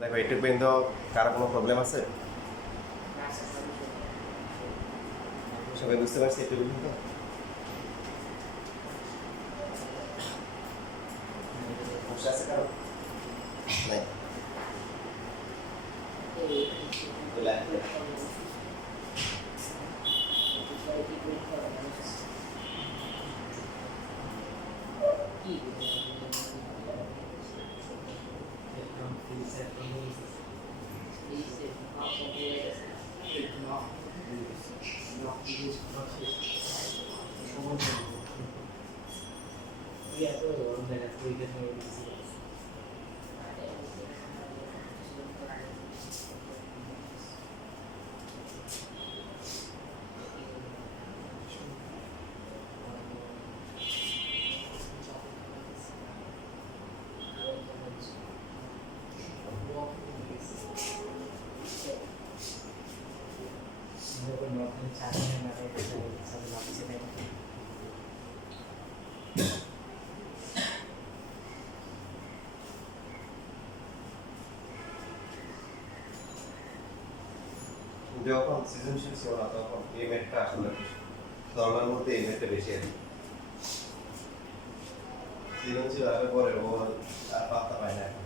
দেখো একটু পর্যন্ত কারো কোনো প্রবলেম আছে? সবাই বুঝতে পারছি একটু পর্যন্ত? সমস্যা আছে কারো? নাই। যখন সৃজনশীল ছিল না তখন এই ম্যাথটা আসলে সরলার মধ্যে এই ম্যাথটা বেশি আছে। সৃজনশীল আসার পরে ও আর পাত্তা পায় না এখন।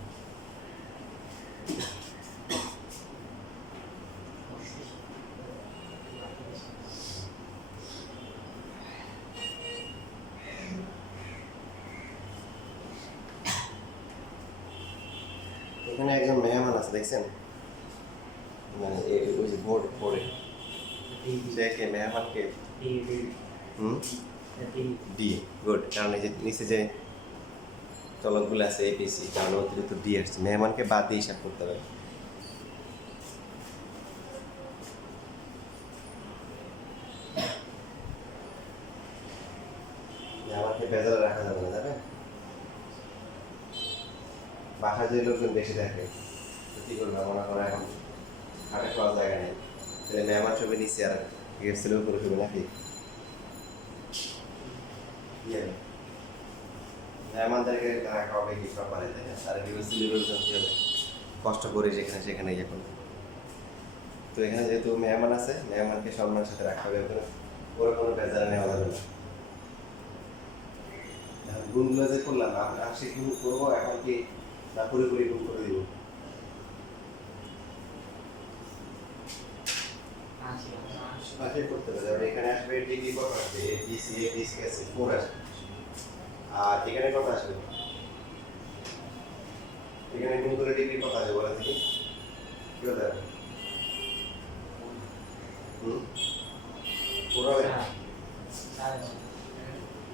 এখানে একজন মেহমান আছে দেখছেন, মানে ওই যে বোর্ডে সে কে মেহমানকে ডি গুড, কারণ এই যে নিচে যে চলকগুলো আছে এপিসি, কারণ অতিরিক্ত ডি আসছে, মেহমানকে বাদ দিয়ে হিসাব করতে হবে। মেহমানকে বেজারে রাখা যাবে না, যাবে বাসায় যে লোকজন বেশি থাকে কি করবে, মনে করো এখন খাটে খাওয়ার জায়গা নেই, তাহলে মেহমান সবাই নিচে আর গেস্ট ছেলেও করে শুবে নাকি? মেহমানদেরকে তারা খাওয়াবে কি সব পারে, তাই না? আর গেস্ট ছেলেগুলো কি হবে, কষ্ট করে যেখানে সেখানে ইয়ে করবে। তো এখানে যেহেতু মেহমান আছে, মেহমানকে সম্মানের সাথে রাখা হবে, ওখানে ওরা কোনো বেজার নেওয়া যাবে না। গুণগুলো যে করলাম, আংশিক গুণ করবো এখন কি না পুরোপুরি গুণ করে দিব? আংশিক করতে হবে। যেমন এখানে আসবে ডিগ্রি কত আসবে, এবিসি এবিসি আছে 4 আসবে, আর এখানে কত আসবে, এখানে গুণ করে ডিগ্রি কত আসবে বলা দেখি, কি বলতে হবে? পুরো হবে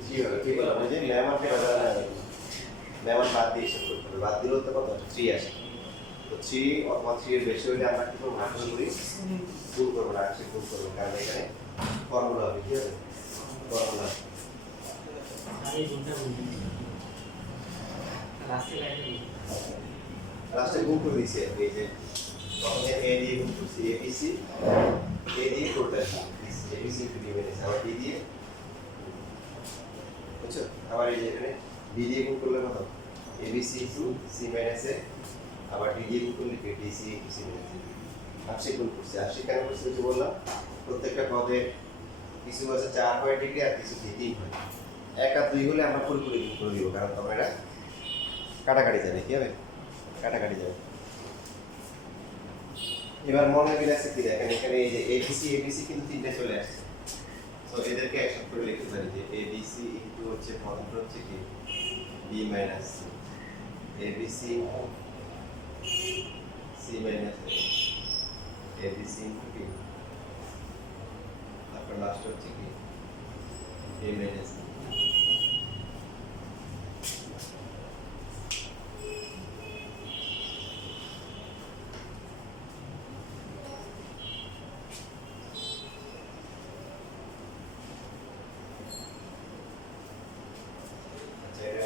জি হবে, কি বললাম ওই যে মেহমানকে বাজার না, মেহমান বাদ দিয়ে হিসাব করতে হবে, বাদ দিলেও তো কত 3 আসে। তো 3 অথবা 3 এর বেশি হলে আমরা কি করবো, ভাগ করি, গুণ করবো না, আংশিক গুণ করবো, কারণ এখানে ফর্মুলা হবে, কি হবে ফর্মুলা। লাস্টে গুণ করে দিয়েছি, এই যে প্রথমে এ দিয়ে গুণ করছি, এবিসি এ দিয়ে total ABC two D minus আবার বি দিয়ে, বুঝছো? আবার এই যে এখানে বি দিয়ে গুণ করলে কত, এবিসি টু সি মাইনাস এ, আবার ডি দিয়ে গুণ করলে ডিসি টু সি মাইনাস এ। আংশিক গুণ করছি, আংশিক কেন করছি যে বললাম, প্রত্যেকটা পদে কিছু আছে 4 হয় ডিগ্রি আর কিছু 3 হয়, 1 আর 2 হলে আমরা পুরোপুরি গুণ করে দিব, কারণ তখন এটা কাটাকাটি যাবে, কি হবে কাটাকাটি যাবে। এবার মনে বিলাসে কি দেখেন, এখানে এই যে এবিসি এবিসি কিন্তু 3টে চলে আসছে, তো এদেরকে একসাথে করে লিখতে পারি যে এবিসি ইনটু হচ্ছে পদটা হচ্ছে কি B minus ABC C minus ABC into কি, তারপর লাস্ট হচ্ছে কি এ মাইনাস।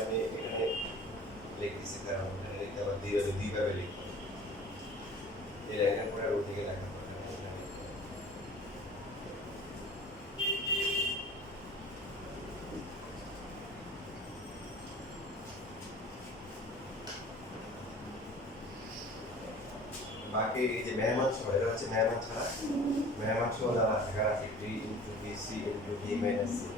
আমি এখানে লিখতেছি, কারণ এখানে লিখতে আবার দুইভাবে লিখতে হবে, এই লাইনের পরে আর ওদিকে লেখা হবে না। বাকি এই যে মেহমান সহ এটা হচ্ছে মেহমান ছাড়া মেহমান সহ যারা এখানে আছে D into D C into D minus C.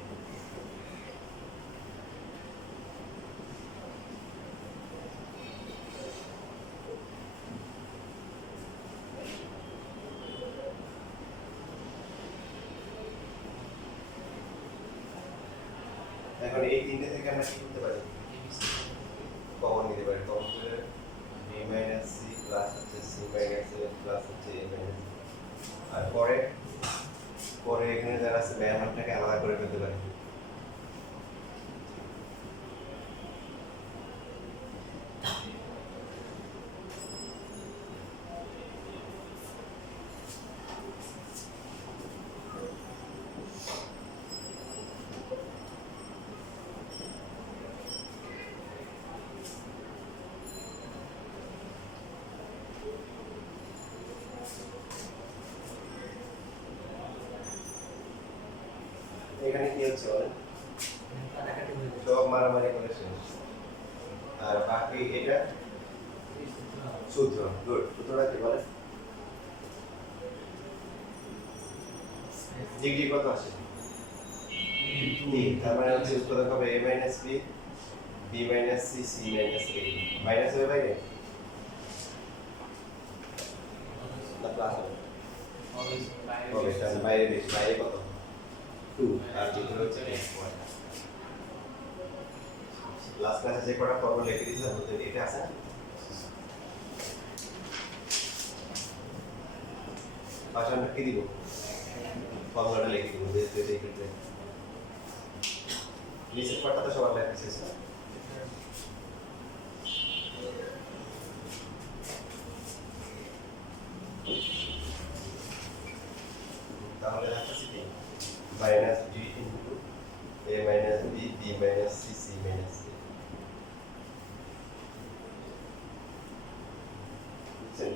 এখন এই তিনটে থেকে আমরা কি করতে পারি? কমন নিতে পারি। কমন করে বি মাইনাস সি প্লাস হচ্ছে সি মাইনাস এ প্লাস হচ্ছে এ মাইনাস। আর পরে পরে এখানে যারা আছে মেহমানটাকে আলাদা করে ফেলতে পারি। এখানে কি হচ্ছে বলেন? সব মারামারি করে শেষ। আর বাকি এটা সূত্র। গুড। সূত্রটা কি বলে? ডিগ্রি কত আসে? 3। তার মানে হচ্ছে উৎপাদক হবে a minus b b minus c c minus a। Minus হবে বাইরে না প্লাস হবে? হবে। তাহলে বাইরে বেশি। বাইরে কত? 2 আর ভিতরে হচ্ছে 1। লাস্ট ক্লাসে যে কটা ফর্মুলা লিখে দিয়েছিলাম ওদের এটা আছে না? পাশে আমরা কি দিব? ফর্মুলাটা লিখে দিব যে এই ক্ষেত্রে নিচের পার্টটা তো সবার লেখা শেষ না। তাহলে দেখাচ্ছি কি minus D into A minus B B minus C C minus A. বুঝছেন?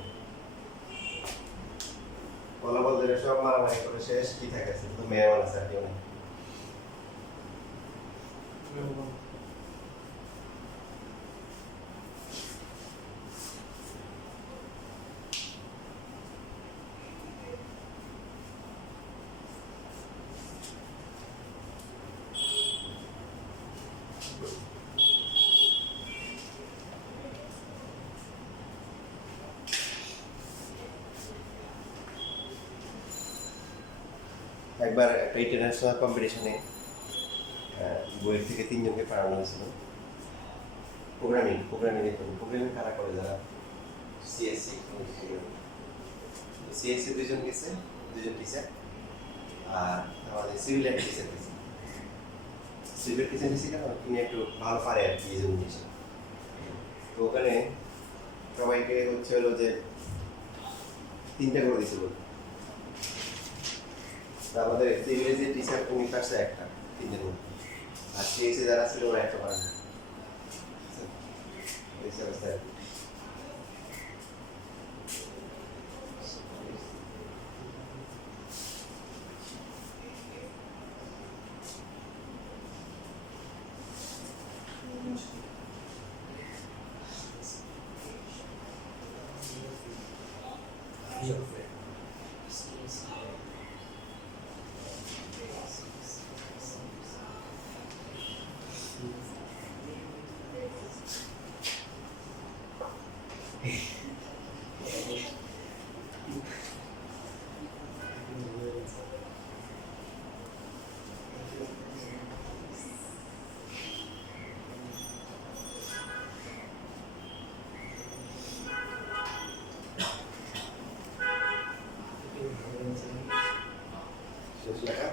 ফলাফল ধরে সব মারামারি করে শেষ। কি থাকে? শুধু মেহমান আছে আর কেউ নেই। একবার একটা ইন্টারন্যাশনাল কম্পিটিশনে বইয়ের থেকে 3 জনকে পড়ানো হয়েছিল প্রোগ্রামিং কারা করে যারা সিএসসি 2 জন গেছে, 2 জন টিচার। আর আমাদের সিভিল টিচার গেছে। সিভিল টিচার গেছে কেন? তিনি একটু ভালো পারে আর কি, এই জন্য গেছে। তো ওখানে সবাইকে হচ্ছে হলো যে 3টা করে দিয়েছিল। আমাদের সিভিলে যে টিচার উনি পাশে একটা 3 জন, আর সিএসসি যারা ছিল ওরা একটা পারে না। এই অবস্থায় শেষ লেখা।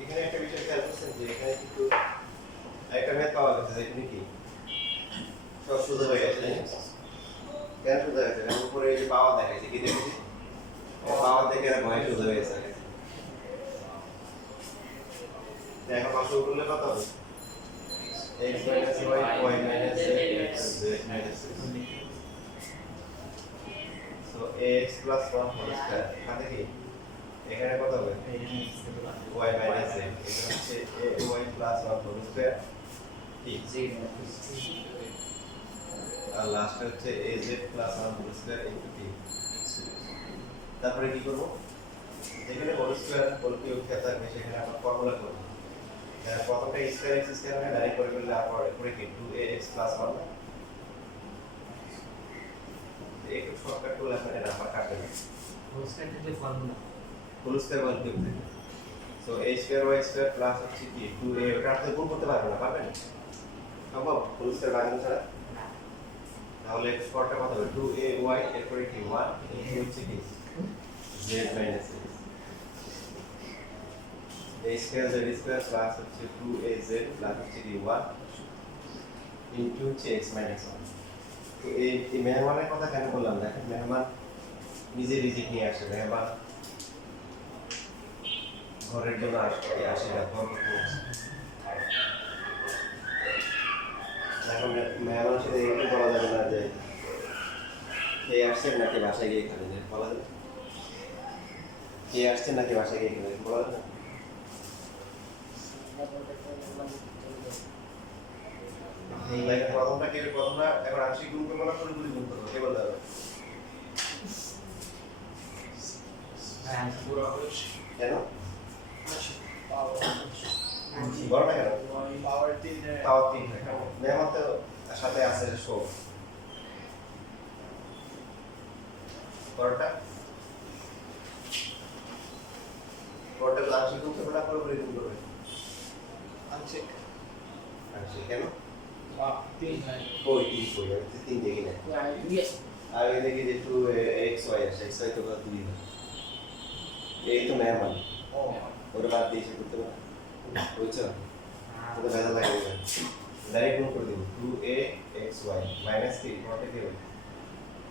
এখানে একটা বিষয় খেয়াল করছেন যে এখানে কিন্তু একটা ম্যাথ পাওয়া গেছে যে এখানে কি সব সোজা হয়ে গেছে তাই না? কেন সোজা হয়েছে? কারণ উপরে এই যে পাওয়ার দেখাইছে কি দেখেছি পাওয়ার দেখে এরা ভয় সোজা হয়ে গেছে এখন পাঁচশো করলে কত হবে x minus y y minus z z minus x so ax plus 1 whole square এখানে কি এখানে কত হবে y minus z এটা হচ্ছে ay plus 1 whole square ঠিক আর লাস্ট হচ্ছে az plus 1 whole square into t তারপরে কি করব যেখানে হোল স্কয়ার হোল কিউব কে থাকবে সেখানে আমরা ফর্মুলা করব প্রথমটা স্কয়ার x স্কয়ার মানে ডাইরেক্ট করে ফেললে আর পরে কি 2ax 1 একটু শর্টকাট করলে আপনার এটা আমার কাটবে না হোল স্কয়ার থেকে formula whole square whole cube থেকে so a square y square plus হচ্ছে কি 2a এটা আপনি গুণ করতে পারবেন না পারবেন সম্ভব হোল স্কয়ার ভাঙানো ছাড়া তাহলে স্কয়ারটা কত হবে 2ay এরপরে কি 1 এই হচ্ছে কি z minus x a square z square plus হচ্ছে 2az প্লাস হচ্ছে কি 1 ইনটু x minus 1 তো এই মেহমানের কথা কেন বললাম দেখেন মেহমান নিজে রিজিক নিয়ে আসে মেহমান ঘরের জন্য আসে না ঘর এখন মেহমানের সাথে এরকম বলা যাবে না যে কে আসছেন নাকি বাসায় গিয়ে খাবেন বলা যাবে কে আসছেন নাকি বাসায় গিয়ে খাবেন বলা যাবে প্রথমটা এখন আংশিক গুণ করবো না পুরোপুরি গুণ করবো কে বলতে হবে কেন বড় না কেন পাওয়ার 3 মেহমান তো সাথে আছে শো বড়টা আংশিক গুণ করবো না পুরোপুরি গুণ করবে আংশিক কেন তিন দেখি না আগে দেখি যে 2xy আসে xy তো কত 2 এই তো মেহমান ওটা বাদ দিয়ে করতে পারো বুঝছো ওটা ভেজা লাগে ডাইরেক্ট গুণ করে দিব 2axy মাইনাস কি পরটা কি হবে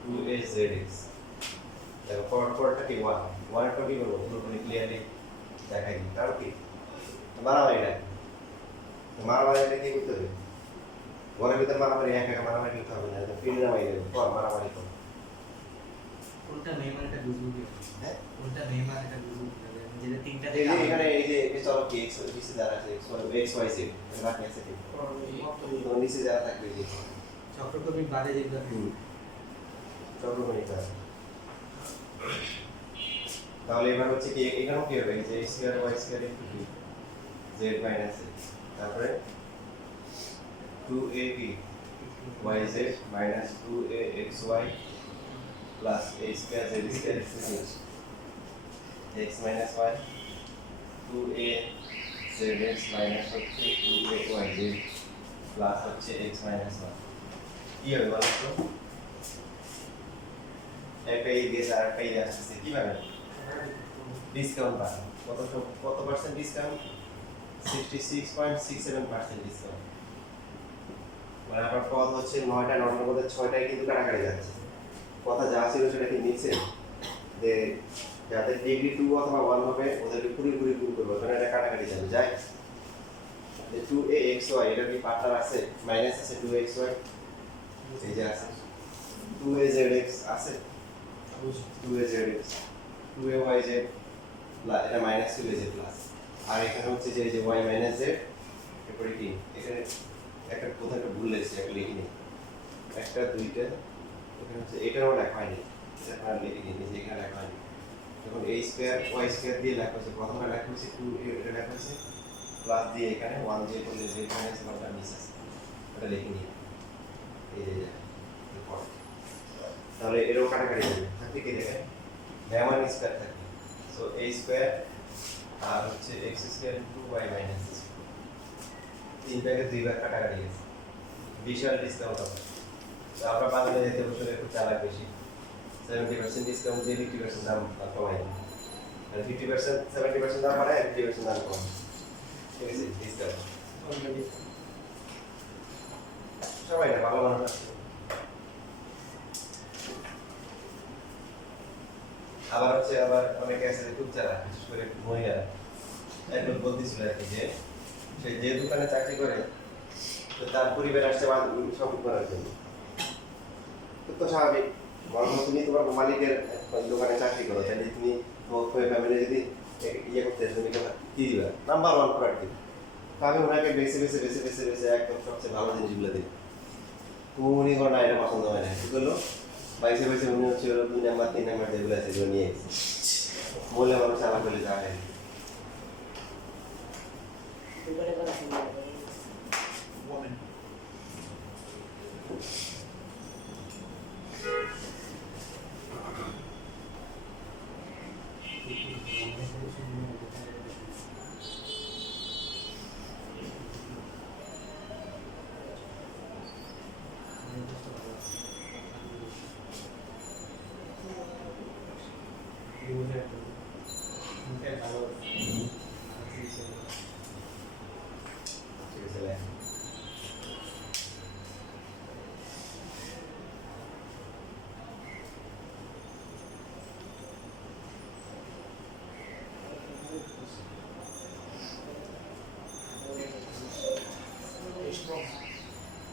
2azx দেখো পরটা কি 1 এর পর কি করবো পুরোপুরি ক্লিয়ারলি দেখাই দিই কারণ কি মারামারিটা কি করতে হবে ঘরের ভিতরে মারামারি একা মারামারি করতে হবে না ফিরে নামাই দেবে পর মারামারি কর কোনটা মেহমান এটা বুঝবো কি হ্যাঁ কোনটা মেহমান এটা বুঝবো কি যেটা তিনটা এই যে এখানে এই যে চলো কি x নিচে যারা আছে x y z বাকি আছে কি তো নিচে যারা থাকবে যে চক্রকর্মীর বাদে যেগুলো চক্রকর্ণিকা তাহলে এবার হচ্ছে কি এখানেও কি হবে যে x square y square into কি z মাইনাস x তারপরে 2ab yz minus 2axy plus a square z square x minus y 2a zx minus 2ayz plus হচ্ছে x minus y কি হবে বলো তো একটা এই গেছে আর একটা এই আসছে কিভাবে ডিসকাউন্ট পাবেন কত পার্সেন্ট ডিসকাউন্ট 66.67% ডিসকাউন্ট মানে আপনার পদ হচ্ছে 9টা 9টার মধ্যে 6টাই কিন্তু কাটাকাটি যাচ্ছে কথা যা ছিল সেটা কি নিচ্ছে যে যাদের ডিগ্রি 2 অথবা 1 হবে ওদেরকে পুরোপুরি গুণ করবো কারণ এটা কাটাকাটি যাবে যাই যে 2axy এটা কি পার্টনার আছে মাইনাস আছে 2xy এই যে আছে 2azx আছে 2azx 2ayz প্লাস এটা মাইনাস ছিল যে প্লাস আর এখানে হচ্ছে যে y মাইনাস z এরপরে কি এখানে একটা কোথাও একটা ভুল লেগেছে একটা লিখিনি একটা দুইটা এখানে হচ্ছে এটারও লেখা হয়নি এটা লিখিনি যে এখানে লেখা হয়নি যখন a স্কয়ার y স্কয়ার দিয়ে লেখা হয়েছে প্রথমে লেখা হয়েছে 2 এটা লেখা হয়েছে প্লাস দিয়ে এখানে 1 দিয়ে করলে z মাইনাস 1টা মিস আছে, ওটা লিখে নিই এই যে এরপর। তাহলে এরও কাটাকাটি যাবে, থাকবে কি দেখেন ম্যামান স্কয়ার থাকে, সো a স্কয়ার আর হচ্ছে x square into y minus তিনটাকে দুইবার কাটাকাটি গেছে, বিশাল ডিসকাউন্ট হবে। তো আমরা বাজারে যেতে বছর একটু চালাক বেশি, 70% ডিসকাউন্ট দিয়ে 50% দাম কমাই দিই, আর 50% 70% দাম বাড়ায় 50% দাম কমায়, ঠিক আছে ডিসকাউন্ট সবাই না ভালো মানুষ আছে। আবার হচ্ছে আবার অনেকে আছে যে খুব চালাক, বিশেষ করে মহিলারা, একজন বলতেছিল আর কি যে সে যে দোকানে চাকরি করে তো তার পরিবার আসছে শপিং করার জন্য, তো স্বাভাবিক বরং তুমি তোমার মালিকের দোকানে চাকরি করো, তাহলে তুমি ফ্যামিলি যদি ইয়ে করতে তুমি কি দিবা নাম্বার 1 প্রোডাক্ট দিবে, তো আমি ওনাকে বেছে বেছে বেছে বেছে বেছে একদম সবচেয়ে ভালো জিনিসগুলো দিই, উনি কোনো না এটা পছন্দ হয় না, কি করলো বাইসে বাইসে উনি হচ্ছে 2 নাম্বার 3 নাম্বার যেগুলো আছে সেগুলো নিয়ে গেছে, বলে মানুষ আলাপ করে যাওয়া হয়।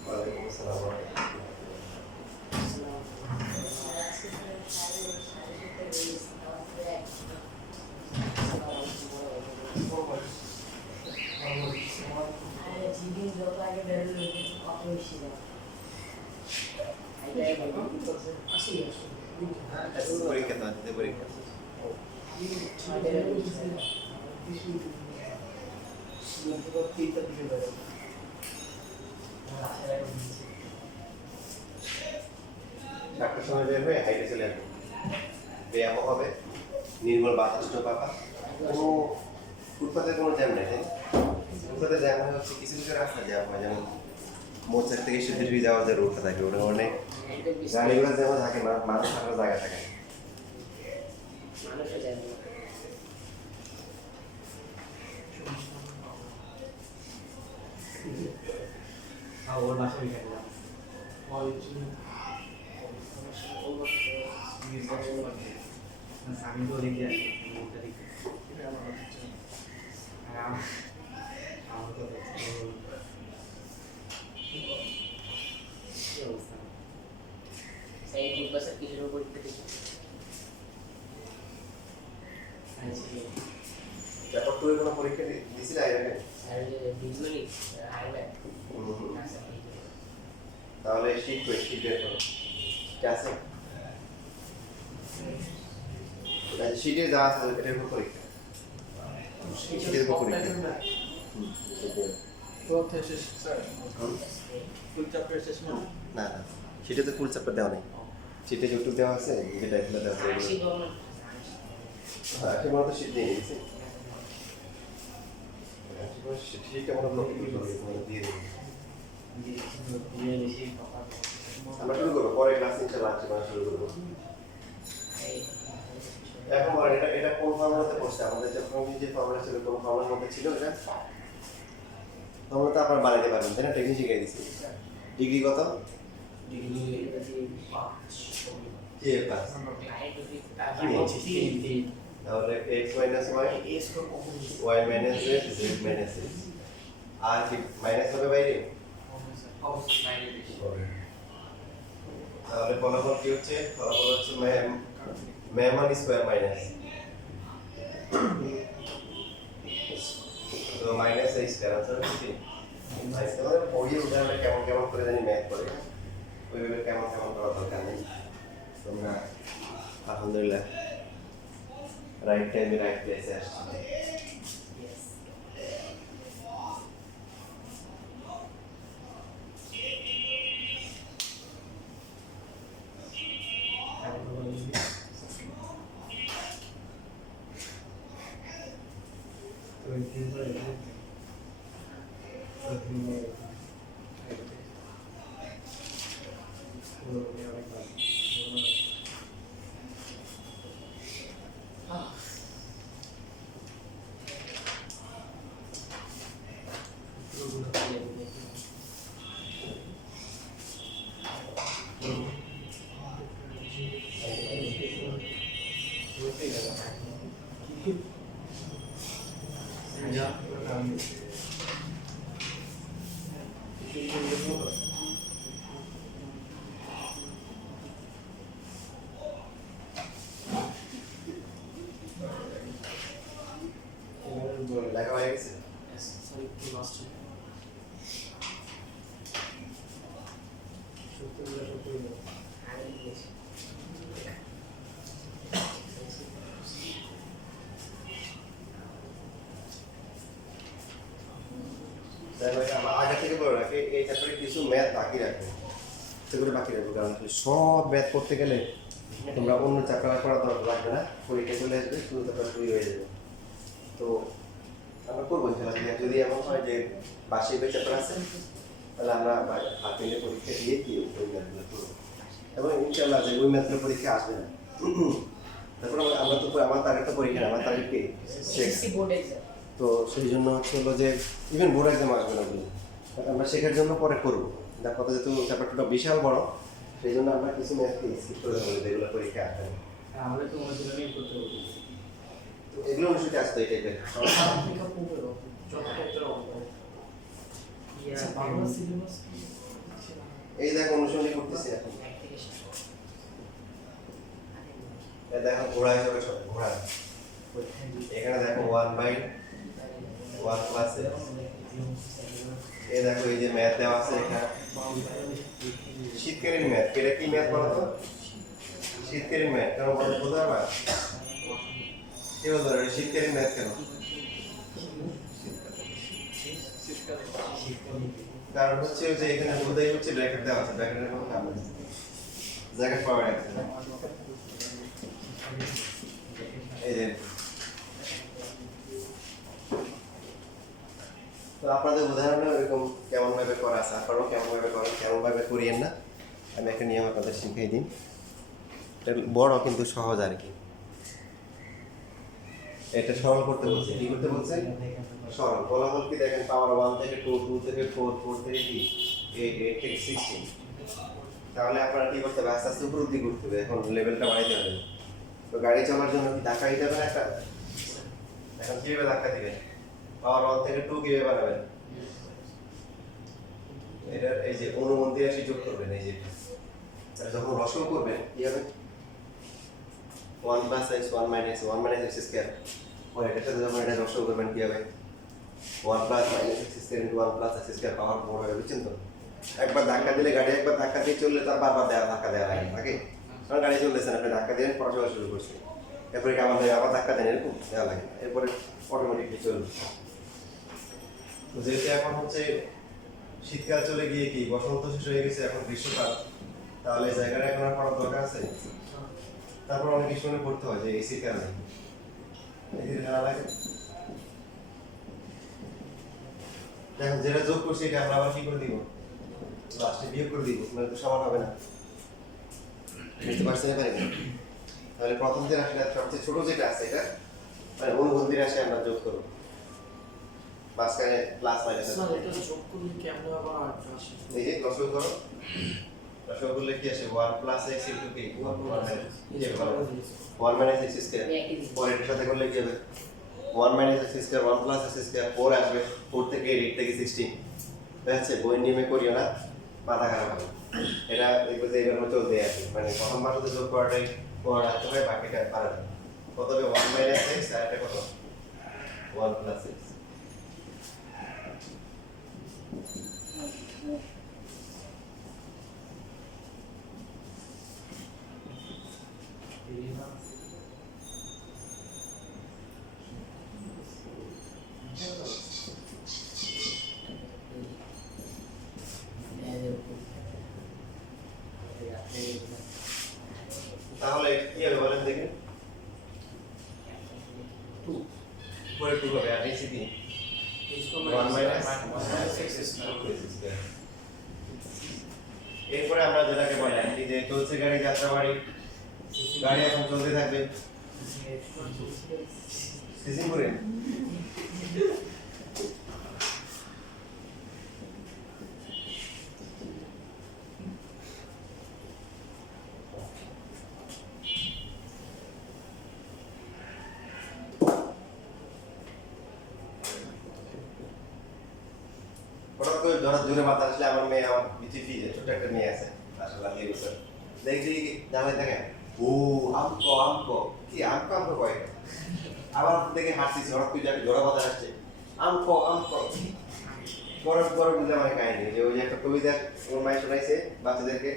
ওয়ালাইকুম আসসালাম। পরীক্ষা তো আছে পরীক্ষা চারটার সময় বের হয়ে হাইটে চলে আসবো, ব্যায়ামও হবে, নির্মল বাতাসটা পাবা, কোনো ফুটপাতে কোনো জ্যাম নেই, তাই না? ফুটপাতে জ্যাম হয় হচ্ছে কিছু কিছু রাস্তা জ্যাম হয়, যেমন মোচার থেকে সিদ্ধি যাওয়ার যে রোডটা থাকে ওটা অনেক গাড়িগুলো যেমন থাকে না, মানুষ থাকার জায়গা থাকে না। ওর বাসা ওইখানে যাবো। আমি তো দেখে আসি মুখটা দেখে আর আমার তো কি অবস্থা ব্যাপার টুয়ে কোনো পরীক্ষা দিয়েছিলে এর আগে? তাহলে শীত বের করো, ঠিক আছে? শীতে যা আছে এটার উপর পরীক্ষা, শীতের উপর পরীক্ষা। না না সেটা তো ফুল চ্যাপ্টার দেওয়া নেই, শীতে যতটুকু দেওয়া আছে যেটা এগুলো দেওয়া আছে এখন তো শীত নেই বুঝছি, শীতটা আমরা ব্লক দিয়ে দেবো। আমরা শুরু করবো পরে ক্লাস ইনশাআল্লাহ শুরু করবো। এখন বলেন এটা এটা কোন ফর্মুলাতে পড়ছে, আমাদের যখন যে ফর্মুলা ছিল কোন ফর্মুলার মধ্যে ছিল এটা ফর্মুলাটা আপনারা বানাইতে পারবেন, তাই না? টেকনিক শিখিয়ে দিচ্ছি। ডিগ্রি কত? তাহলে x minus y y minus z z minus x আর কি মাইনাস হবে বাইরে, তাহলে ফলাফল কি হচ্ছে? ফলাফল হচ্ছে ম্যামান স্কয়ার মাইনাস, তো মাইনাস a স্কয়ার আনসার হচ্ছে আমাদের বইয়ে উদাহরণে কেমন কেমন করে জানি ম্যাথ করে, ওইভাবে কেমন কেমন করা দরকার নেই। তোমরা আলহামদুলিল্লাহ রাইট টাইমে রাইট প্লেসে আসছি। লেখা হয়ে গেছে? আমার আগে থেকে বলে রাখে এই চ্যাপ্টারে কিছু ম্যাথ বাকি রাখবে, সেগুলো বাকি রাখবে, কারণ আসলে সব ম্যাথ করতে গেলে তোমরা অন্য চ্যাপ্টার পড়া দরকার লাগবে না, পরীক্ষা চলে আসবে, শুধু চ্যাপ্টার তৈরি হয়ে যাবে। তো আমরা করবো ইনশাআল্লাহ। যদি এমন হয় যে বার্ষিক চ্যাপ্টার আছে, তাহলে আমরা হাতে পরীক্ষা দিয়ে ওই ম্যাথগুলো করবো, এবং ইনশাআল্লাহ যে ওই ম্যাথগুলো পরীক্ষা আসবে না। তারপর আমরা তো আমার তারিখ তো পরীক্ষা না, আমার তারিখ কি তো সেই জন্য হলো যে ইভেন বোর্ড এক্সাম আসবে না বলে আমরা শেখার জন্য পরে করবো। দেখো কথা যেহেতু চ্যাপ্টারটা বিশাল বড়, সেই জন্য আমরা কিছু ম্যাথকে স্কিপ করে দেবো যেগুলো পরীক্ষা আসবে না। আমরা তো মনে করি করতে হবে। তো এগুলো অনুষ্ঠিত আসতো এই টাইপের। এই দেখো অনুসরণ করতেছি এখন। দেখো ঘোড়া হিসাবে সব ঘোড়া, এখানে দেখো 1/1 প্লাস এই দেখো এই যে ম্যাথ দেওয়া আছে এখানে শীতকালীন ম্যাথ। এটা কি ম্যাথ বলো তো? শীতকালীন ম্যাথ কেন বলতে পারবা? কি বলতে পারবে শীতকালীন ম্যাথ কেন? কারণ হচ্ছে যে এখানে বোধহয় হচ্ছে ব্র্যাকেট দেওয়া আছে, ব্র্যাকেটের কোনো কাম নেই, ব্র্যাকেট পাওয়ার আছে। এই যে তো আপনাদের উদাহরণে এরকম কেমন ভাবে করা আছে, আপনারাও কেমন ভাবে করেন, কেমন ভাবে করিয়েন না, আমি একটা নিয়ম আপনাদের শিখিয়ে দিই। এটা বড় কিন্তু সহজ আর কি। এটা সরল করতে বলছে, কি করতে বলছে? সরল। ফলাফল কি দেখেন, পাওয়ার 1 থেকে 2, 2 থেকে 4, 4 থেকে কি 8, 8 থেকে 16। তাহলে আপনারা কি করতে হবে? আস্তে আস্তে উপর দিকে করতে হবে, এখন লেভেলটা বাড়াইতে হবে। তো গাড়ি চলার জন্য কি ধাক্কা দিতে হবে না একটা? এখন কিভাবে ধাক্কা দিবেন? পাওয়ার 1 থেকে 2 কিভাবে বানাবেন? এটা এই যে অনুমতি রাশি যোগ করবেন, এই যে যখন লসাগু করবেন কি হবে? 1 + x 1 - x স্কয়ার। পরে এটার সাথে যখন এটা লসাগু করবেন কি হবে? 1 + x স্কয়ার * 1 + x স্কয়ার পাওয়ার 4 হবে, বুঝছেন তো? একবার ধাক্কা দিলে, গাড়ি একবার ধাক্কা দিয়ে চললে তার বারবার ধাক্কা দেওয়া লাগে নাকি? কারণ গাড়ি চলতেছে না, আপনি ধাক্কা দিলেন, পড়াশোনা শুরু করছেন, এরপরে কি আবার ধাক্কা দেন, এরকম দেওয়া লাগে, এরপরে অটোমেটিকলি চলবে। তো যেহেতু এখন হচ্ছে শীতকাল চলে গিয়ে কি বসন্ত শেষ হয়ে গেছে, এখন গ্রীষ্মকাল, তাহলে এই জায়গাটা এখন আর পড়ার দরকার আছে? তারপর অনেক কিছু মনে করতে হয় যে এসি কারণে এসি ঠান্ডা লাগে। দেখো যেটা যোগ করছি এটা আমরা আবার কি করে দিব? লাস্টে বিয়োগ করে দিব, মানে তো সমান হবে না, বুঝতে পারছেন এবারে? তাহলে প্রথম যে রাশিটা সবচেয়ে ছোট যেটা আছে এটা মানে অনুবন্ধী রাশি আমরা যোগ করব, মাঝখানে প্লাস মাইনাস আছে। এটা যোগ করলে কি আমরা আবার আসে? এই যে লসাগু করো, লসাগু করলে কি আসে? 1 + x * কি 1 - x স্কয়ার। পরে এটার সাথে করলে কি হবে? 1 - x স্কয়ার 1 + x স্কয়ার 4 আসবে, 4 থেকে 8 থেকে 16। দেখছে বই নিয়মে করিও না, মাথা খারাপ হবে। এটা দেখবে যে এবার চলতে আছে, মানে প্রথম মাসে যোগ করাটাই পড়া রাখতে হয়, বাকিটা পারে না। কত হবে? 1 - x আর এটা কত? 1 + x। তাহলে কি হবে বলেন দেখেন? 2 পরে 2 হবে, আর নিচে কি? 1 - x স্কয়ার। এরপরে আমরা যেটাকে বলি এই যে চলছে গাড়ি, যাত্রা বাড়ি, গাড়ি এখন চলতে থাকবে। সিজিং করে হঠাৎ করে হঠাৎ জোরে মাথা আসলে আমার মেয়ে আমার বিচিফি ছোট একটা মেয়ে আছে আসলে 2 বছর দেখি জানলে দেখেন ও আমকো কি আমকো কয় আবার দেখে হাসিস হঠাৎ করে একটা জোড়া মাথা আসছে আমকো গরম গরম দিলে আমার কাহিনী যে ওই যে একটা কবিতা ওর মায়ের শোনাইছে বাচ্চাদেরকে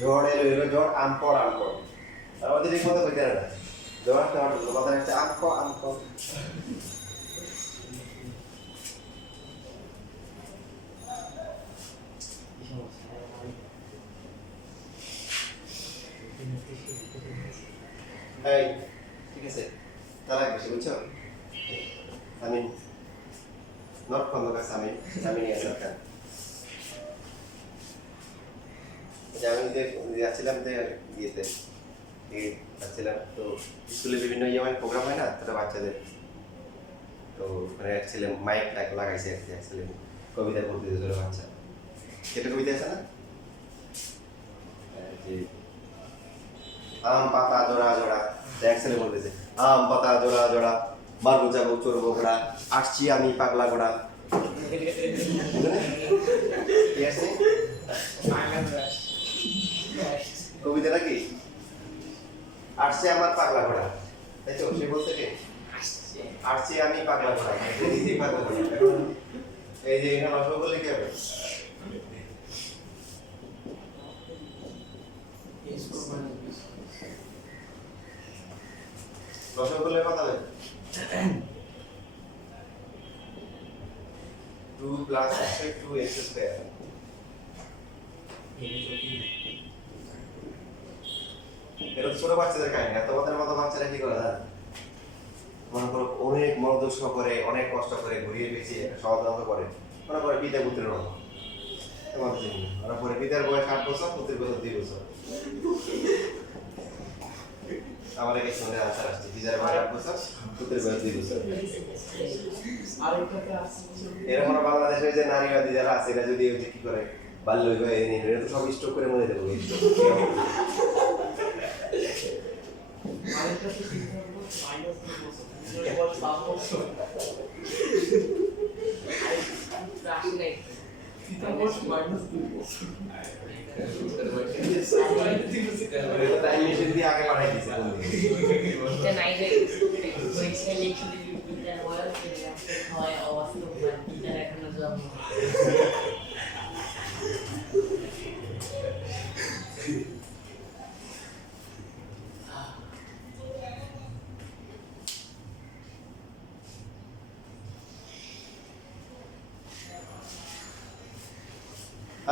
ঝড় এলো ঝড় আমপর আমাদের ঠিক মতো কইতে না ঝড় একটা মাথা আসছে আমকো এই ঠিক আছে তারা বেশি বুঝছো আমি নট খন্দকার সামিন ইয়াসার আমি যে যাচ্ছিলাম যে ইয়েতে যাচ্ছিলাম তো স্কুলে বিভিন্ন প্রোগ্রাম হয় না তারা বাচ্চাদের তো মানে এক ছেলে মাইক লাগাইছে এক ছেলে কবিতা বলতে দিয়েছিল বাচ্চা সেটা কবিতা আছে না যে আম পাতা জোড়া জোড়া এক ছেলে বলতেছে আম পাতা জোড়া জোড়া মারবো যাবো চড়বো ঘোড়া আসছি আমি পাগলা ঘোড়া কবিতাটা কি আসছে আমার পাগলা ঘোড়া তাই তো সে বলছে কি আসছে আমি পাগলা ঘোড়া পাগলা ঘোড়া এই যে এখানে অসুখ বললে কি হবে রসগোল্লার কথা হবে 2 plus x square 2x square এটা ছোট বাচ্চাদের কাহিনী এত বাচ্চাদের মতো বাচ্চারা কি করে জানেন মনে করো অনেক মনোযোগ সহকারে অনেক কষ্ট করে ঘুরিয়ে পেঁচিয়ে সহজ অঙ্ক করে মনে করে পিতা পুত্রের মতো ওরা পরে পিতার বয়স 8 বছর পুত্রের বয়স 2 বছর আমার এই শুনে আনসার আসছে পিতার বয়স 8 বছর পুত্রের বয়স 2 বছর আরেকটাতে আছে এরকম বাংলাদেশে যে নারীবাদী যারা আছে এরা যদি ওই যে কি করে বাল্য বিবাহ এনে তো সব স্টক করে মরে দেবো আরেকটাতে মাইনাস 2 বছর বল 7 বছর পিতার বয়স মাইনাস 2 বছর টাইম মেশিন দিয়ে আগে বানাই দিছে এটা নাই রে পরীক্ষা লিখে দিবি পিতার বয়স হয় অবাস্তব পিতার এখনো জন্ম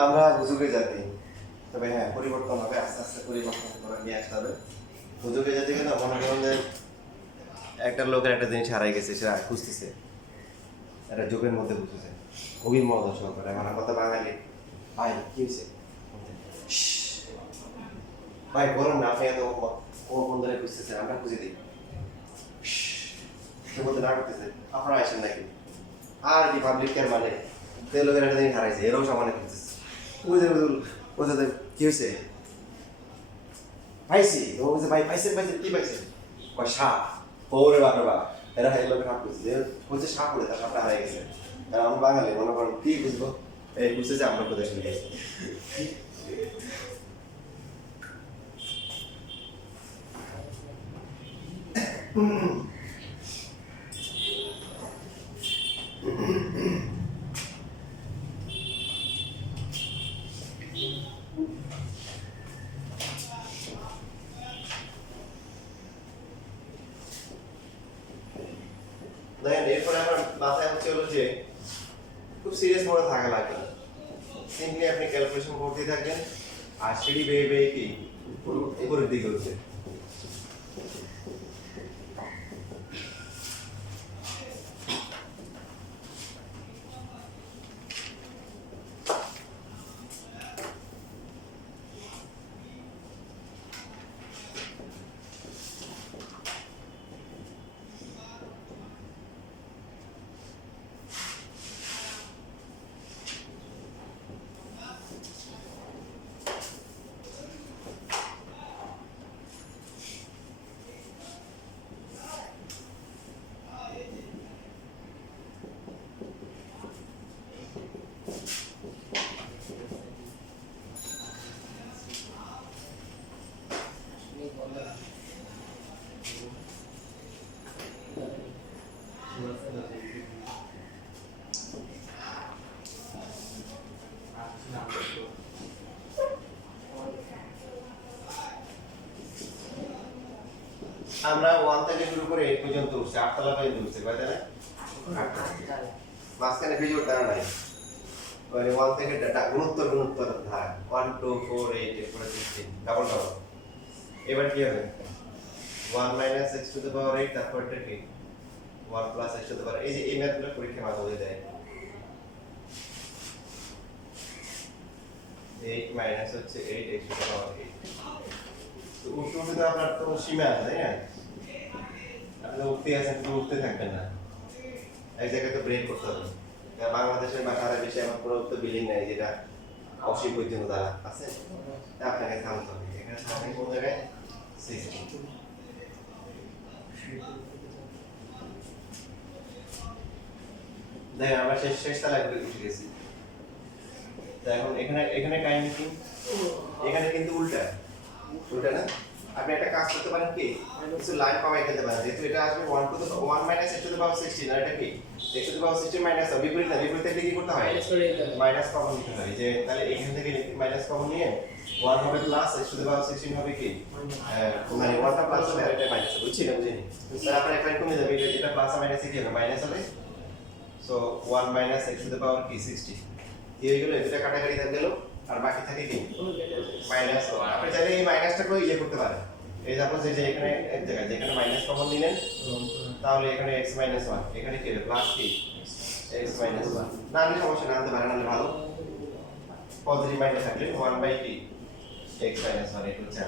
আমরা হুজুগে জাতি তবে হ্যাঁ পরিবর্তন হবে আস্তে আস্তে পরিবর্তন করা নিয়ে আসতে হবে হুজুগে জাতি কিন্তু মনে করেন যে একটা লোকের একটা জিনিস হারাই গেছে সে খুঁজতেছে একটা যুগের মধ্যে বুঝতেছে অভিমত সহকারে আমার কথা বাঙালি ভাই কি হয়েছে ভাই বলুন না আপনি এত কোন ধরে খুঁজতেছেন আমরা খুঁজে দিই সে বলতে না করতেছে আপনারা আসেন নাকি আর কি পাবলিক কেয়ার মানে লোকের একটা জিনিস হারাইছে এরও সামান্য খুঁজতেছে বুঝতে কি হয়েছে পাইছি ও বলছে ভাই পাইছেন কি পাইছেন কয় সাপ ওরে বাপ রে বাপ এরা এই লোকের হাত খুঁজছে বলছে সাপ উড়ে তার সাপটা হারিয়ে গেছে আমরা বাঙালি মনে করেন কি বুঝবো এই বুঝতে যে আমরা কোথায় শুনে গেছি দেখেন এরপরে আমার মাথায় হচ্ছে হলো যে খুব সিরিয়াস মোডে থাকা লাগে না সিম্পলি আপনি ক্যালকুলেশন করতে থাকবেন আর সিঁড়ি বেয়ে বেয়ে কি উপরের দিকে হচ্ছে আমরা 1 থেকে শুরু করে 8 পর্যন্ত উঠছি 8 তলা পর্যন্ত উঠছি কয় তালা মাঝখানে বিজোড় তারা নাই মানে 1 থেকে গুণোত্তর ধারা 1 2 4 8 এরপরে 16 ডাবল ডাবল এবার কি হবে 1 minus x to the power 8 তারপরটা কি 1 plus x to the power এই যে এই ম্যাথগুলো পরীক্ষায় মাঝে মাঝে দেয় 8 মাইনাস হচ্ছে 8 x টু দ্য পাওয়ার 8 তো উত্তরটা তো আপনার তো সীমা আছে তাই না আপনি উঠতে আছেন তো উঠতে থাকবেন না এক জায়গায় তো ব্রেক করতে হবে বাংলাদেশের বা সারা বিশ্বে এমন কোনো উত্তর বিল্ডিং নাই যেটা অসীম পর্যন্ত তারা আছে আপনাকে থামতে হবে এখানে থামেন কোন জায়গায় 16 দেখেন আমরা শেষ তালায় উঠে গেছি এখন এখানে কাহিনী কি এখানে কিন্তু উল্টা না আপনি একটা কাজ করতে পারেন কি কিছু লাইন পাওয়া এখানে পারেন যেহেতু এটা আসবে 1 to the 1 minus x to the power 16 আর এটা কি x to the power 16 minus বিপরীতে কি করতে হয় মাইনাস কমন নিতে হয় যে তাহলে এখান থেকে মাইনাস কমন নিয়ে 1 হবে plus x to the power 16 হবে কি মানে 1 টা প্লাস হবে আর এটা মাইনাস হবে বুঝছেন বুঝিনি তাহলে আপনার একটা কমে যাবে এটা প্লাস আর মাইনাসে কি হবে মাইনাস হবে so 1 minus x to the power কি 60 কি হয়ে গেল এটা কাটাকাটি থাক গেল আর বাকি থাকে কি মাইনাস আপনি চাইলে এই মাইনাসটাকে ইয়ে করতে পারেন এই সাপোজ এই যে এখানে এক জায়গায় যেখানে মাইনাস কমন নিলেন তাহলে এখানে x মাইনাস 1 এখানে কি হবে প্লাস কি x মাইনাস 1 না নিলে সমস্যা না আনতে পারেন নাহলে ভালো পজিটিভ মাইনাস থাকলে 1 বাই কি x মাইনাস 1 এটা হচ্ছে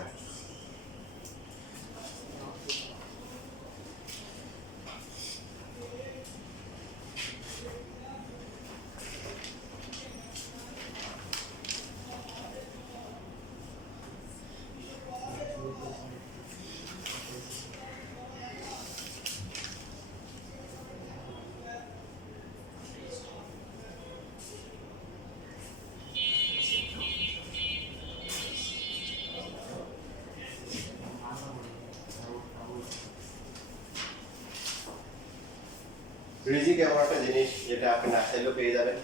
রিজিক এমন একটা জিনিস যেটা আপনি না চাইলেও পেয়ে যাবেন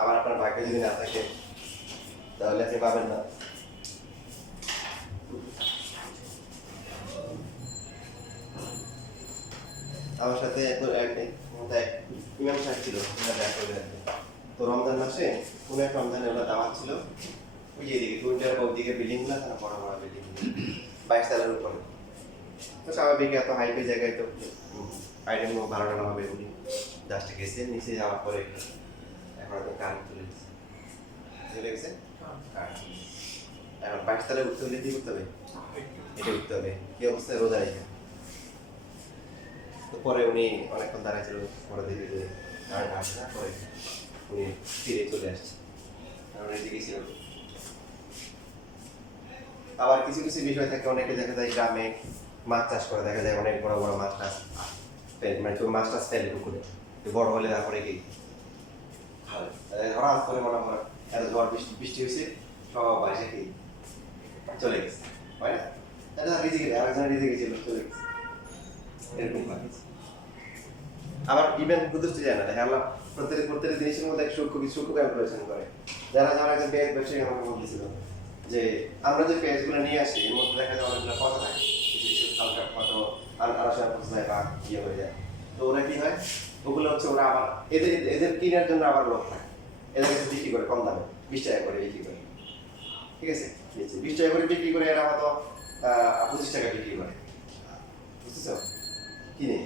আবার আপনার ভাগ্যে যদি না থাকে তাহলে আপনি পাবেন না আমার সাথে ইমাম সাহেব ছিল তো রমজান মাসে কোন এক রমজানে ওরা দাওয়াত ছিল ওই যে এদিকে টুইটার ওদিকে বিল্ডিং গুলো তারা বড় বড় বিল্ডিং 22 তলার উপরে তো স্বাভাবিক এত হাইপে জায়গায় তো আইটেম ভালো টাকা হবে উনি জাস্ট গেছে নিচে যাওয়ার পরে এখন তো কারেন্ট চলে গেছে এখন 22 তলায় উঠতে হলে কি করতে হবে এটা উঠতে হবে কি অবস্থায় রোজা রেখে তো পরে উনি অনেকক্ষণ দাঁড়াইছিল পরে দেখি যে কারেন্ট আসে না পরে উনি ফিরে চলে আসছে কারণ এদিকে ছিল আবার কিছু কিছু বিষয় থাকে অনেকে দেখা যায় গ্রামে মাছ চাষ করে দেখা যায় অনেক বড় বড় মাছ টাছ মানে মাছ টাছ ফেলে পুকুরে বড় হলে তারপরে কি হঠাৎ করে মনে হয় এত ঝড় বৃষ্টি হয়েছে সব বাসে কি চলে গেছে হয় না তাহলে রিজিকে আরেকজনের রিজিকে ছিল চলে গেছে এরকম আবার ইভেন বুঝতে যায় না দেখা আল্লাহ প্রত্যেক জিনিসের মধ্যে সূক্ষ্ম ক্যালকুলেশন করে যারা একজন ব্যবসায়ী আমাকে বলতেছিল যে আমরা যে পেজগুলো নিয়ে আসি এর মধ্যে দেখা যায় অনেকগুলো কথা থাকে কিছু কিছু হালকা কত আলোচনা করতে যায় বা ইয়ে হয়ে যায় তো ওরা কি হয় ওগুলো হচ্ছে ওরা আবার এদের কেনার জন্য আবার লোক থাকে এদের কাছে বিক্রি করে কম দামে 20 টাকা করে বিক্রি করে ঠিক আছে 20 টাকা করে বিক্রি করে এরা হয়তো 25 টাকা বিক্রি করে বুঝতেছো কিনে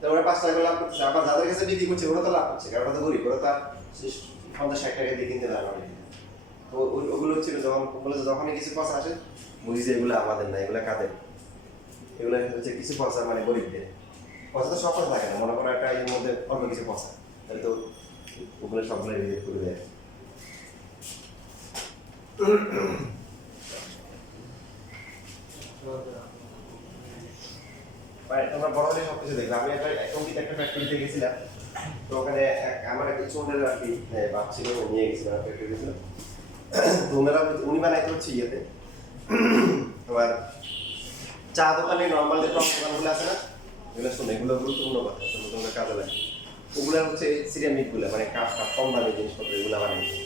তো ওরা 5 টাকা লাভ করছে আবার যাদের কাছে বিক্রি করছে ওরা তো লাভ করছে কারণ ওরা তো গরিব ওরা তার 50-60 টাকা দিয়ে কিনতে পারে না তো ওগুলো হচ্ছিল যখনই কিছু পয়সা আসে বুঝি যে এগুলো আমাদের না এগুলো কাদের এগুলো হচ্ছে কিছু পয়সা মানে গরিবদের পয়সা তো সব থাকে না মনে করো একটা এর মধ্যে অল্প কিছু পয়সা তাহলে তো ওগুলো সবগুলো রিজেক্ট করে দেয় তোমরা বড় হলে সবকিছু দেখবে আমি একটা ফ্যাক্টরিতে গেছিলাম তো ওখানে আমার একটা ছোটের আর কি বাপ ছিল নিয়ে গেছিলাম ফ্যাক্টরিতে উনি বানাইতে হচ্ছে ইয়েতে তোমার চা দোকানে নর্মাল যে টপ দোকানগুলো আছে না এগুলো শোনো এগুলো গুরুত্বপূর্ণ কথা তোমরা কাজে লাগে ওগুলো হচ্ছে সিরামিকগুলো মানে কাপ কম দামি জিনিসপত্র এগুলো বানাইছে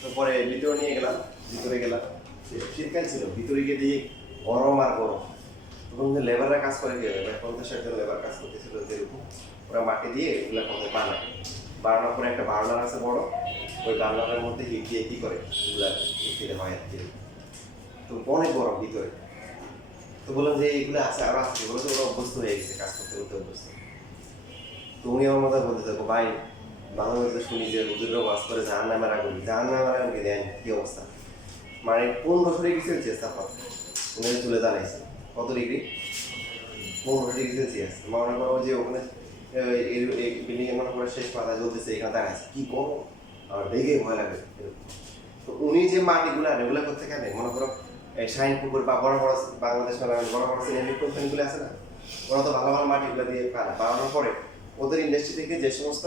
তো পরে ভিতরে গেলাম শীতকাল ছিল ভিতরে গিয়ে দিয়ে গরম আর গরম তো এবং যে লেবাররা কাজ করে কি হবে 50-60 জন লেবার কাজ করতেছিল যেরকম ওরা মাটি দিয়ে এগুলো প্রথমে বানায় বানানোর পরে একটা বার্নার আছে বড় ওই বার্নারের মধ্যে হিট দিয়ে কি করে এগুলা দিতে হয় আর কি তো অনেক গরম ভিতরে তো বললাম যে এইগুলো আছে আরো আছে বলে তো ওরা অভ্যস্ত হয়ে গেছে কাজ করতে করতে অভ্যস্ত তো উনি আমার মতো বলতে থাকো ভাই মাঝে মাঝে শুনি যে হুজুররা ওয়াজ করে জাহান্নামের আগুন আগুনকে দেন কি অবস্থা মানে 15 ডিগ্রি সেলসিয়াস তাপমাত্রা উনি তুলে জানাইছে কত ডিগ্রি 15 ডিগ্রি সেলসিয়াস মনে করো যে ওখানে এই বিল্ডিং এর মনে করে শেষ পাতা জ্বলতেছে এখানে দাঁড়াচ্ছে কি গরম আর দেখে ভয় লাগে তো উনি যে মাটিগুলো রেগুলার করতে কেন মনে করো এই শাইন পুকুর বা বড় বড় বাংলাদেশ বড় বড় সিমেন্ট কোম্পানিগুলো আছে না ওরা তো ভালো ভালো মাটিগুলো দিয়ে বানানোর পরে ওদের ইন্ডাস্ট্রি থেকে যে সমস্ত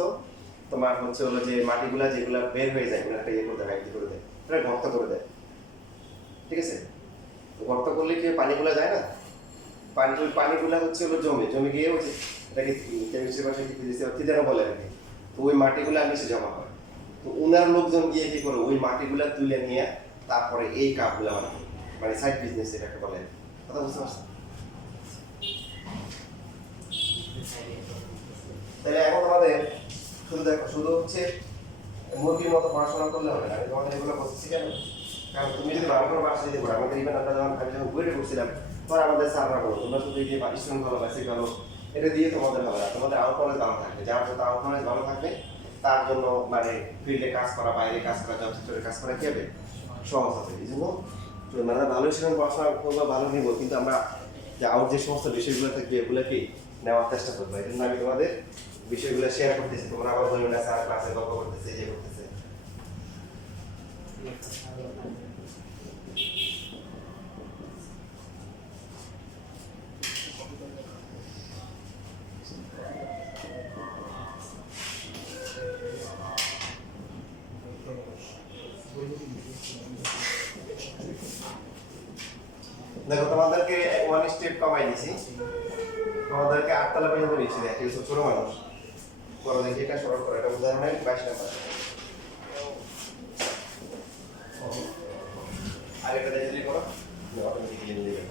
তোমার হচ্ছে হলো যে মাটিগুলা যেগুলা বের হয়ে যায় ওগুলো একটা ইয়ে করে দেয় একটি করে দেয় ওরা গর্ত করে দেয় ঠিক আছে তো গর্ত করলে কি পানিগুলা যায় না পানিগুলা হচ্ছে হলো জমে গিয়ে হচ্ছে এটাকে কেমিস্ট্রি ভাষায় কি ফিজিক্সে কিদানো বলে আর কি তো ওই মাটিগুলা নিচে জমা হয় তো ওনার লোকজন গিয়ে কি করে ওই মাটিগুলা তুলে নিয়ে তারপরে এই কাপগুলা বানাবে মানে সাইড বিজনেস এটাকে বলে কথা বুঝতে পারছেন তাহলে এখন তোমাদের শুধু দেখো শুধু হচ্ছে মুরগির মতো পড়াশোনা করলে হবে না আমি তোমাদের এগুলো বলছি কেন কারণ তুমি যদি ভালো করে বাসা দিতে পারো আমাদের ইভেন আমরা যখন আমি যখন বইটা করছিলাম তখন আমাদের স্যাররা বলো তোমরা শুধু এই যে স্টুডেন্ট ভালো বেসিক ভালো এটা দিয়ে তোমাদের হবে না তোমাদের আউট নলেজ ভালো থাকবে যার যত আউট নলেজ ভালো থাকবে তার জন্য মানে ফিল্ডে কাজ করা বাইরে কাজ করা জব সেক্টরে কাজ করা কি হবে সহজ হবে এই জন্য মানে ভালো স্টুডেন্ট পড়াশোনা করবো ভালো নিব কিন্তু আমরা যে আউট যে সমস্ত বিষয়গুলো থাকবে এগুলোকে নেওয়ার চেষ্টা করবো এই জন্য আমি তোমাদের বিষয়গুলো শেয়ার করতেছি তোমরা আবার বলবে না স্যার ক্লাসে গল্প করতেছে যে করতেছে দেখো তোমাদেরকে ওয়ান স্টেপ কমাই দিছি তোমাদেরকে 8 তলা পর্যন্ত নিচ্ছি দেখি ছোট মানুষ করো দেখি এটা সরল করো এটা উদাহরণের 22 নাম্বার আর এটা দেখলি করো অটোমেটিক লিখে দিবে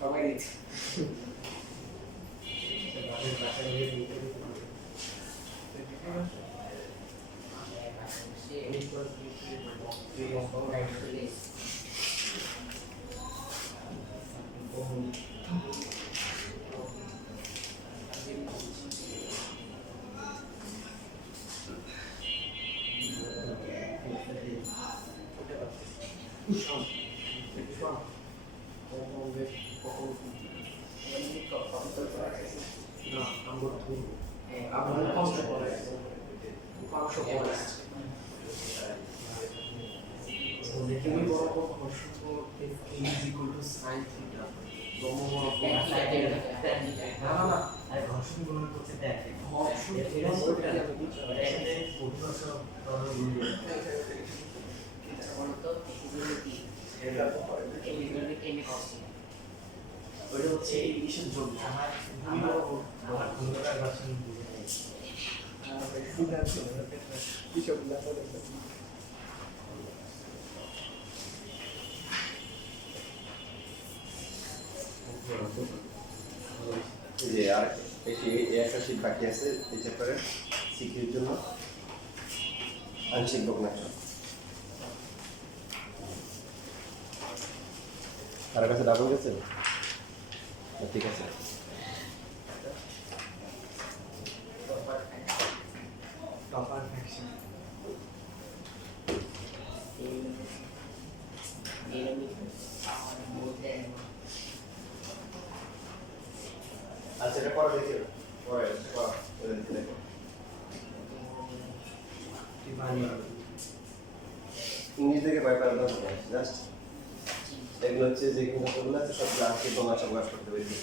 সবাই দিচ্ছে ওইটা হচ্ছে এই ইসের জন্য যে আর এই একটা শীট বাকি আছে এই চ্যাপ্টারে সিকিউর জন্য আংশিক ভগ্নাংশ কারো কাছে ডাবল গেছে ঠিক আছে। টপার ফ্যাকশন আচ্ছা, এটা পরে দেখি, পরে পরে দেখি দেখো। টিফানি ইংলিশ থেকে ভয় পাওয়ার দরকার নেই, জাস্ট এগুলো হচ্ছে যে কোনো আছে সব ক্লাসকে তোমার সব ক্লাস করতে পেরেছি।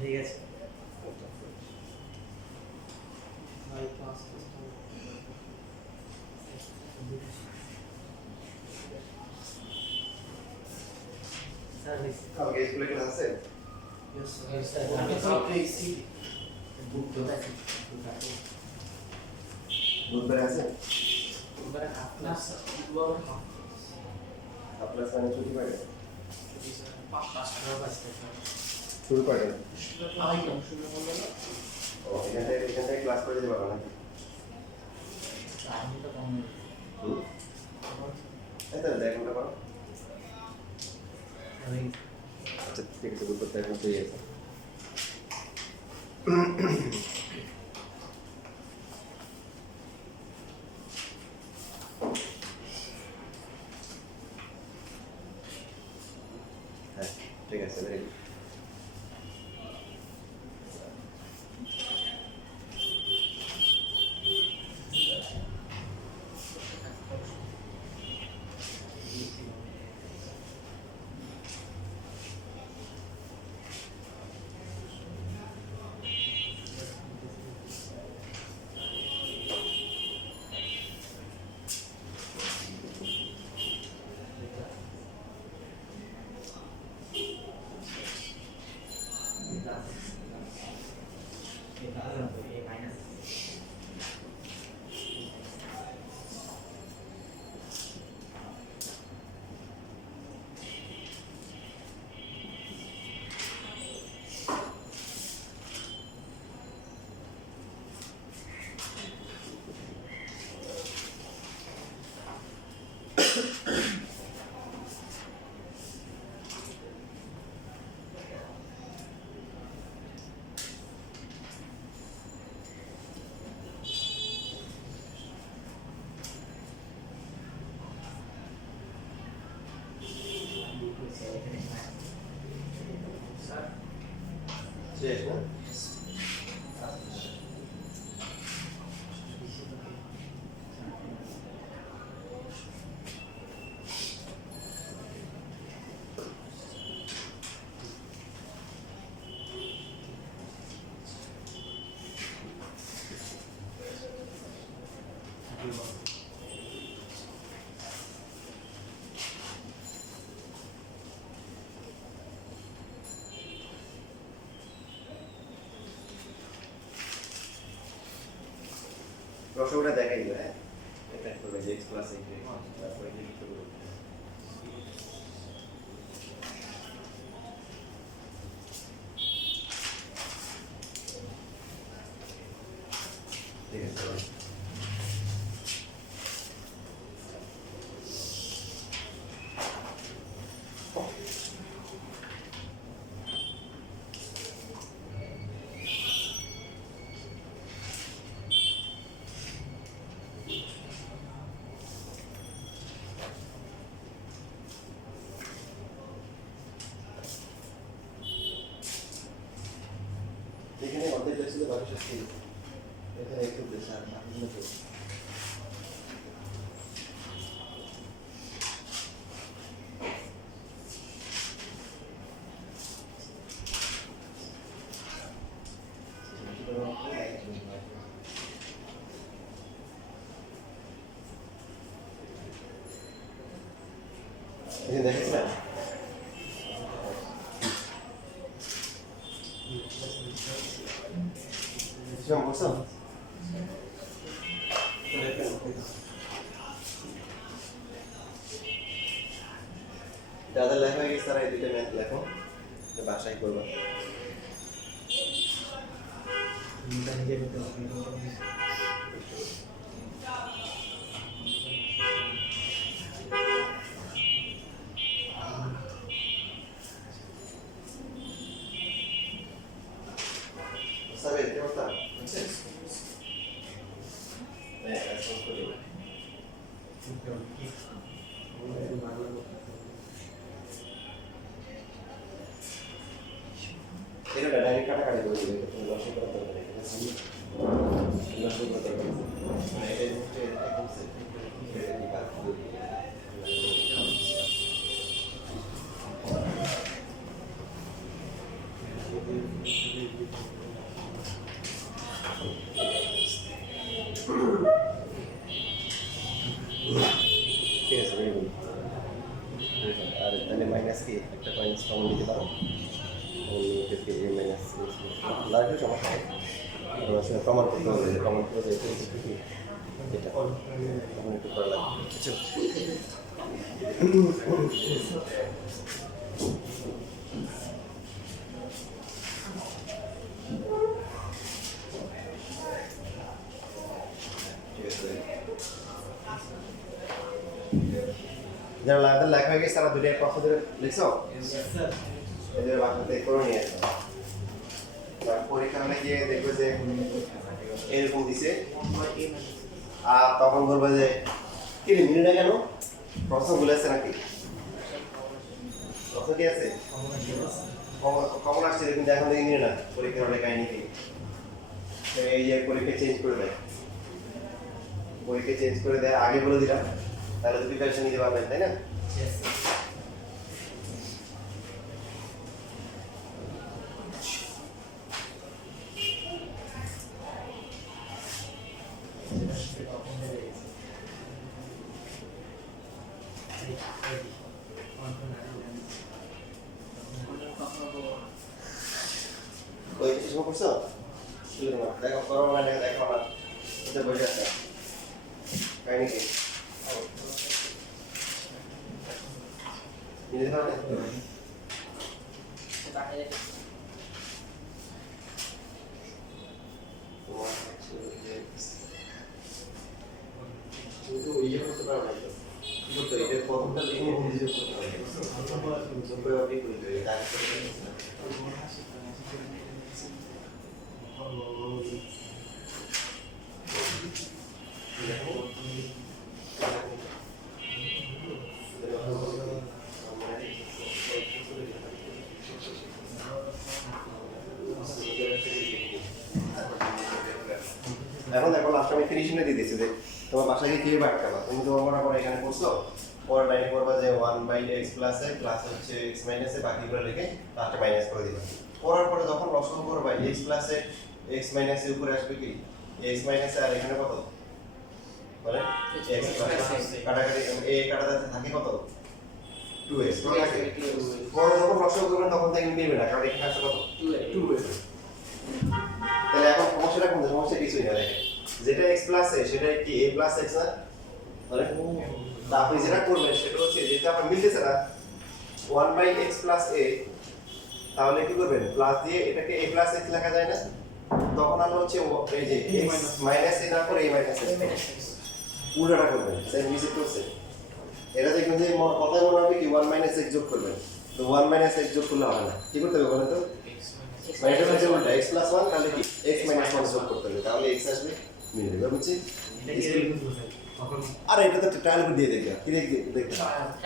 ঠিক আছে ভাই ক্লাস সার্ভিস কালকে স্কুলে ক্লাস আছে? ইয়েস স্যার আমি তো পেয়েছি বুক তো বুধবারে আছে? এবারে হাফ ক্লাস দুবার হাফ আপনার স্যার ছুটি পাবে? পাঁচটা বাজতে শুরু করে আই তো শুরু হলো না ও এখান থেকে ক্লাস করে দিতে পারবো নাকি? আমি তো কম হুম, এই তাহলে দেখ ঘন্টা করো। আমি আচ্ছা ঠিক আছে, বুক করতে এখন পেয়ে গেছে। হ্যাঁ ঠিক আছে, ভেরি গুড। রসগোল্লা দেখাই দিল হ্যাঁ এটা করবে যে এক্স প্লাস এইট তারপরে কি করবে ঠিক আছে এখানে অর্ধেক ছিল বাকি সব ঠিক এখানে একটু বেশি আর বাকিগুলো তো এখানে দেখেছিলেন Siamo passato? যাদের লেখা হয়ে গেছে তারা এই দুইটা ম্যাথ লেখো বাসায় করবা Sapete che portare? Non c'è nessuno. Adesso non quello. Era da dare cara di quello che lo lascio per tornare. Lo lascio per tornare. Ma è come se di parte. ঠিক আছে very good. আর তাহলে minus কি একটা minus common দিতে পারো থেকে এ minus লাগলে সমস্যা নেই আসলে প্রমাণ করতে হবে প্রমাণ করে এটা তখন একটু করা লাগবে বুঝছো যারা লাগলে লেখা হয়ে গেছে তারা দুটো প্রশ্ন ধরে লিখছো এদের বাসাতে করে নিয়ে আসো পরীক্ষা হলে গিয়ে দেখবে যে এরকম দিছে আর তখন বলবে যে কি রে মিলে না কেন প্রশ্ন ভুলে আসছে নাকি প্রশ্ন কি আছে কমন আসছে কিন্তু এখন দেখি মিলে না পরীক্ষা হলে কাহিনী কি এই যে পরীক্ষা চেঞ্জ করে দেয় পরীক্ষা চেঞ্জ করে দেয় আগে বলে দিলাম তাহলে তো প্রিপারেশন নিতে পারবেন তাই না ওই কিছু শুরু করছো দেখো করো না দেখো না এটা বসে আছে কাহিনী কি ini mana? Itu iya betul apa itu? Betul itu formula ini bisa sampai apa itu dari এখন দেখো লাস্ট আমি ফিনিশিংটা দিয়ে দিয়েছি যে তোমার বাসায় গিয়ে কিভাবে আটকাবা তুমি তো মনে করো এখানে করছো পরের লাইনে করবা যে 1/x প্লাস এ প্লাস হচ্ছে x মাইনাস এ বাকিগুলো লিখে লাস্টে মাইনাস করে দিবা করার পরে যখন লসাগু করবা x প্লাস এ x মাইনাস এর উপরে আসবে কি x মাইনাস আর এখানে কত বলে x প্লাস কাটাকাটি a কাটাতে থাকে কত 2x পরে যখন লসাগু করবেন তখন থেকে মিলবে না কারণ এখানে আছে কত 2x তাহলে এখন সমস্যাটা কোন সমস্যা কিছুই না দেখেন যেটা x প্লাস a সেটা কি a প্লাস x না মানে তা আপনি যেটা করবেন সেটা হচ্ছে যেটা আপনার মিলতেছে না 1 বাই x প্লাস a তাহলে কি করবেন প্লাস দিয়ে এটাকে a প্লাস x লেখা যায় না তখন আমরা হচ্ছে এই যে x মাইনাস a না করে a মাইনাস x পুরোটা করবেন সেম মিসে করছে এটা দেখবেন যে কথায় মনে হবে কি 1 মাইনাস x যোগ করবেন তো 1 মাইনাস x যোগ করলে হবে না কি করতে হবে বলেন তো মানে এটা হচ্ছে উল্টা x প্লাস 1 তাহলে কি x মাইনাস 1 যোগ করতে হবে তাহলে x আসবে মিলে যাবে বুঝছি আরে এটা তো ট্রায়াল করে দিয়ে দেখবে কি দেখবে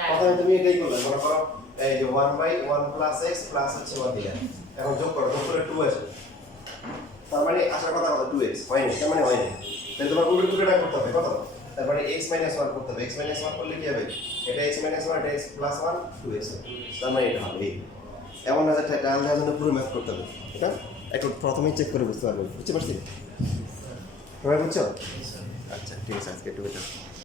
প্রথমে তুমি এটাই করলে মনে করো এই যে 1 বাই 1 প্লাস x প্লাস হচ্ছে 1 দিলা এখন যোগ করো যোগ করে 2 আসবে তার মানে আসার কথা কত 2x হয়নি তার মানে হয়নি তাহলে তোমার উল্টোটা করতে হবে কত তার মানে x মাইনাস 1 করতে হবে x মাইনাস 1 করলে কি হবে এটা x মাইনাস 1 এটা x প্লাস 1 2x তার মানে এটা হবে এমন না যে ট্রায়াল দেওয়ার জন্য পুরো ম্যাথ করতে হবে এটা একটু প্রথমেই চেক করে বুঝতে পারবেন বুঝতে পারছি সবাই বুঝছো আচ্ছা ঠিক আছে আজকে একটু